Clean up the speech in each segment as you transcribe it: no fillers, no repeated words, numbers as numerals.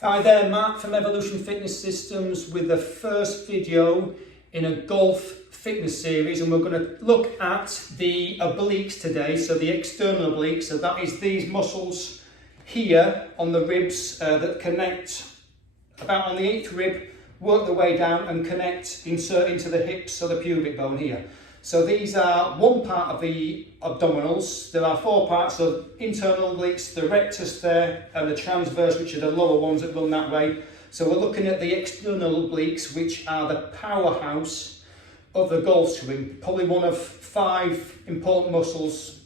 Hi there, Matt from Evolution Fitness Systems with the first video in a golf fitness series, and we're going to look at the obliques today, so the external obliques. So that is these muscles here on the ribs that connect about on the 8th rib, work their way down and connect, insert into the hips, so the pubic bone here. So these are one part of the abdominals. There are 4 parts, so internal obliques, the rectus there, and the transverse, which are the lower ones that run that way. So we're looking at the external obliques, which are the powerhouse of the golf swing. Probably one of 5 important muscles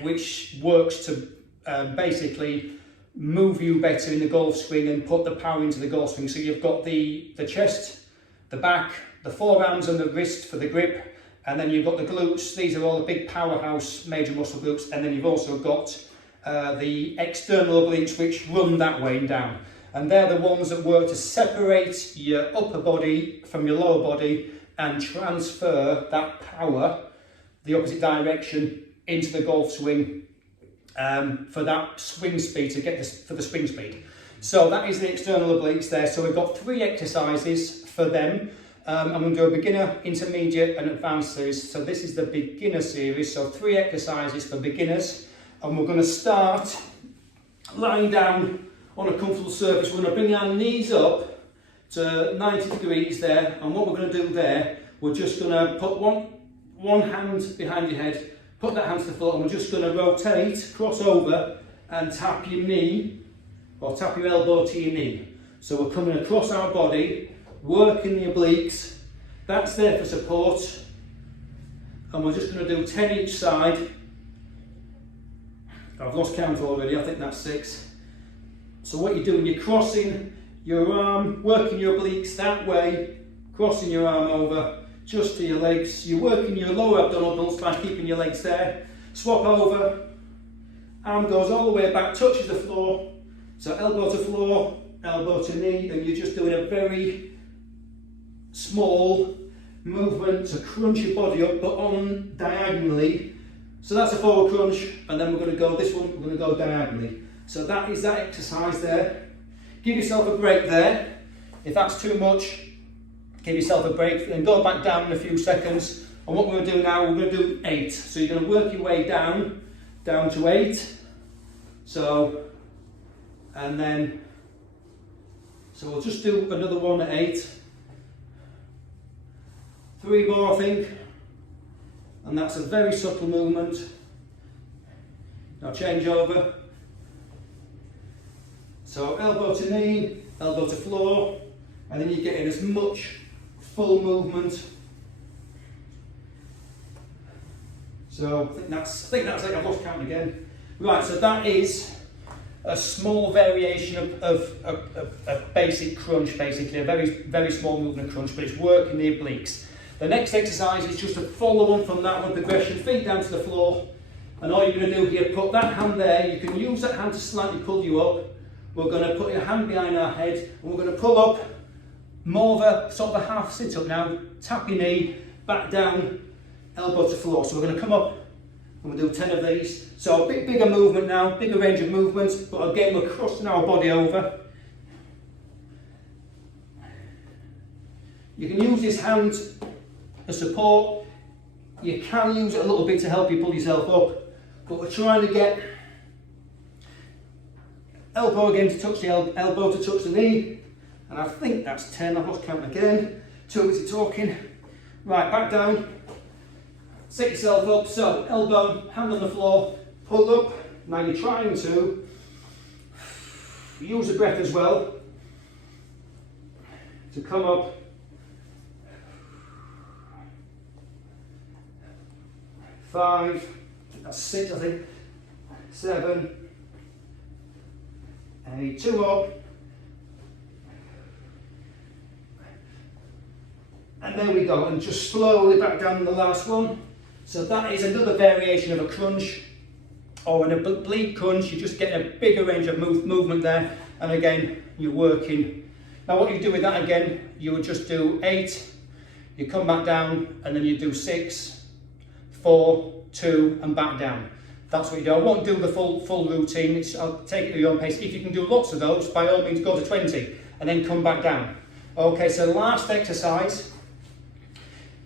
which works to basically move you better in the golf swing and put the power into the golf swing. So you've got the chest, the back, the forearms and the wrist for the grip, and then you've got the glutes. These are all the big powerhouse major muscle groups, and then you've also got the external obliques which run that way and down, and they're the ones that work to separate your upper body from your lower body and transfer that power the opposite direction into the golf swing for that swing speed, to get this for the swing speed. So that is the external obliques there. So we've got 3 exercises for them. I'm going to do a beginner, intermediate and advanced series. So this is the beginner series, so 3 exercises for beginners, and we're going to start lying down on a comfortable surface. We're going to bring our knees up to 90 degrees there, and what we're going to do there, we're just going to put one hand behind your head, put that hand to the floor, and we're just going to rotate, cross over and tap your knee, or tap your elbow to your knee. So we're coming across our body, working the obliques. That's there for support, and we're just going to do 10 each side. I've lost count already, I think that's 6. So what you're doing, you're crossing your arm, working your obliques that way, crossing your arm over just to your legs. You're working your lower abdominals by keeping your legs there. Swap over, arm goes all the way back, touches the floor. So elbow to floor, elbow to knee, and you're just doing a very small movement to crunch your body up, but on diagonally. So that's a forward crunch, and then we're going to go this one, we're going to go diagonally. So that is that exercise there. Give yourself a break there. If that's too much, give yourself a break, then go back down in a few seconds. And what we're going to do now, we're going to do 8. So you're going to work your way down to 8. So, and then, so we'll just do another one at 8. 3 more, I think, and that's a very subtle movement. Now change over. So elbow to knee, elbow to floor, and then you're getting as much full movement. So I think that's it. I've lost count again. Right, so that is a small variation of a basic crunch, basically a very small movement crunch, but it's working the obliques. The next exercise is just a follow on from that one, progression, feet down to the floor, and all you're going to do here, put that hand there. You can use that hand to slightly pull you up. We're going to put your hand behind our head, and we're going to pull up, more of a sort of a half sit up now, tap your knee, back down, elbow to floor. So we're going to come up and we'll do 10 of these. So a bit bigger movement now, bigger range of movements, but again we're crossing our body over. You can use this hand as support. You can use it a little bit to help you pull yourself up, but we're trying to get elbow again to touch the elbow to touch the knee, and I think that's 10. I've lost count again. Too busy talking. Right, back down. Set yourself up. So elbow, hand on the floor, pull up. Now you're trying to use the breath as well to come up. 5, that's 6, I think. 7, 8, 2 up. And there we go, and just slowly back down to the last one. So that is another variation of a crunch, or an oblique crunch. You just get a bigger range of movement there, and again, you're working. Now what you do with that again, you would just do 8, you come back down, and then you do 6, 4, 2, and back down. that's what you do. I won't do the full routine, I'll take it at your own pace. If you can do lots of those, by all means go to 20 and then come back down. Okay, so the last exercise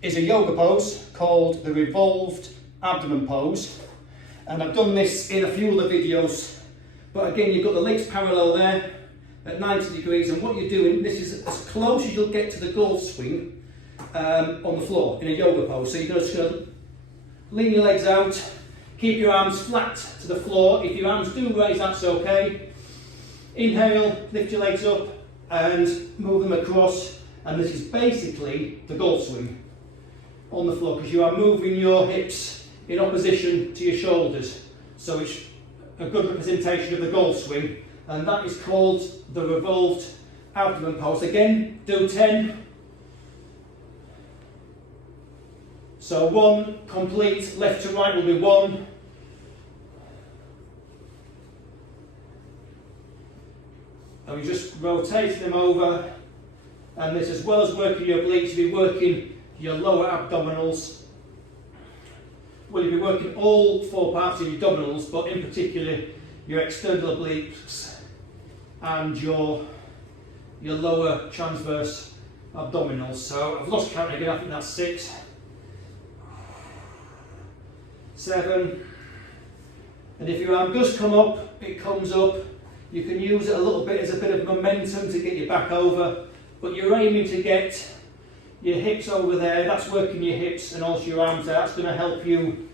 is a yoga pose called the revolved abdomen pose. And I've done this in a few other videos, but again, you've got the legs parallel there at 90 degrees, and what you're doing, this is as close as you'll get to the golf swing on the floor in a yoga pose. So you're just going to lean your legs out, keep your arms flat to the floor. If your arms do raise, that's okay. Inhale, lift your legs up and move them across, and this is basically the golf swing on the floor, because you are moving your hips in opposition to your shoulders. So it's a good representation of the golf swing, and that is called the revolved abdomen pose. Again, do 10. So 1 complete, left to right will be 1. And we just rotate them over, and this, as well as working your obliques, you'll be working your lower abdominals. Well, you'll be working all 4 parts of your abdominals, but in particular your external obliques and your lower transverse abdominals. So I've lost count again, I think that's 6, 7, and if your arm does come up, it comes up. You can use it a little bit as a bit of momentum to get you back over, but you're aiming to get your hips over there. That's working your hips, and also your arms there. That's going to help you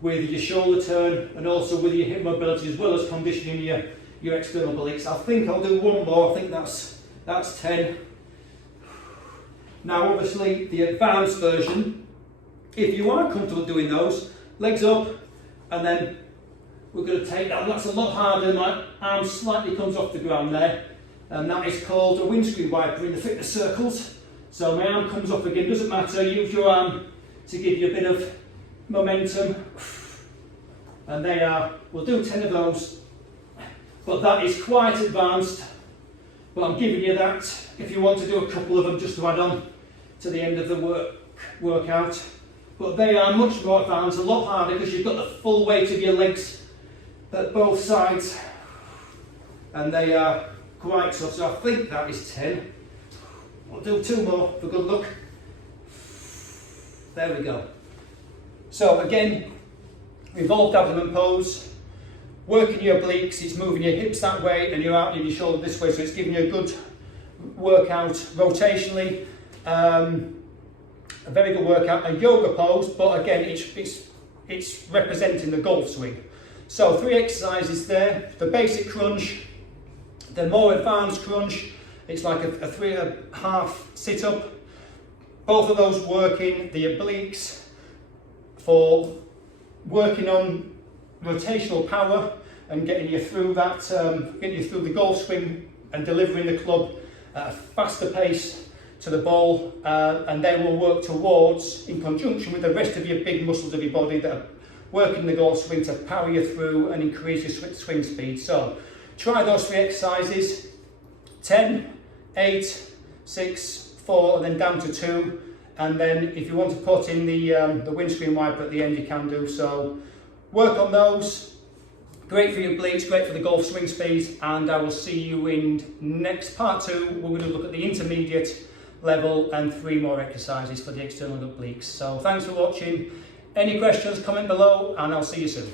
with your shoulder turn and also with your hip mobility, as well as conditioning your external obliques. I think I'll do 1 more. I think that's 10. Now obviously the advanced version, if you are comfortable doing those, legs up, and then we're going to take that. That's a lot harder. My arm slightly comes off the ground there, and that is called a windscreen wiper in the fitness circles. So my arm comes up again, doesn't matter, use your arm to give you a bit of momentum. And we'll do 10 of those, but that is quite advanced, but I'm giving you that if you want to do a couple of them just to add on to the end of the workout. But they are much more advanced, a lot harder, because you've got the full weight of your legs at both sides, and they are quite tough. So I think that is 10. I'll do 2 more for good luck. There we go. So again, revolved abdomen pose, working your obliques, it's moving your hips that way and your shoulder this way, so it's giving you a good workout rotationally. A very good workout, a yoga pose, but again, it's representing the golf swing. So 3 exercises there: the basic crunch, the more advanced crunch. It's like a 3.5 sit-up. Both of those working the obliques for working on rotational power and getting you through that, getting you through the golf swing and delivering the club at a faster pace to the ball, and they will work towards, in conjunction with the rest of your big muscles of your body that are working the golf swing, to power you through and increase your swing speed. So try those 3 exercises: 10, 8, 6, 4, and then down to 2. And then if you want to put in the windscreen wiper at the end, you can do so. Work on those. Great for your obliques, great for the golf swing speed, and I will see you in next part 2. We're going to look at the intermediate level and 3 more exercises for the external obliques. So thanks for watching. Any questions, comment below, and I'll see you soon.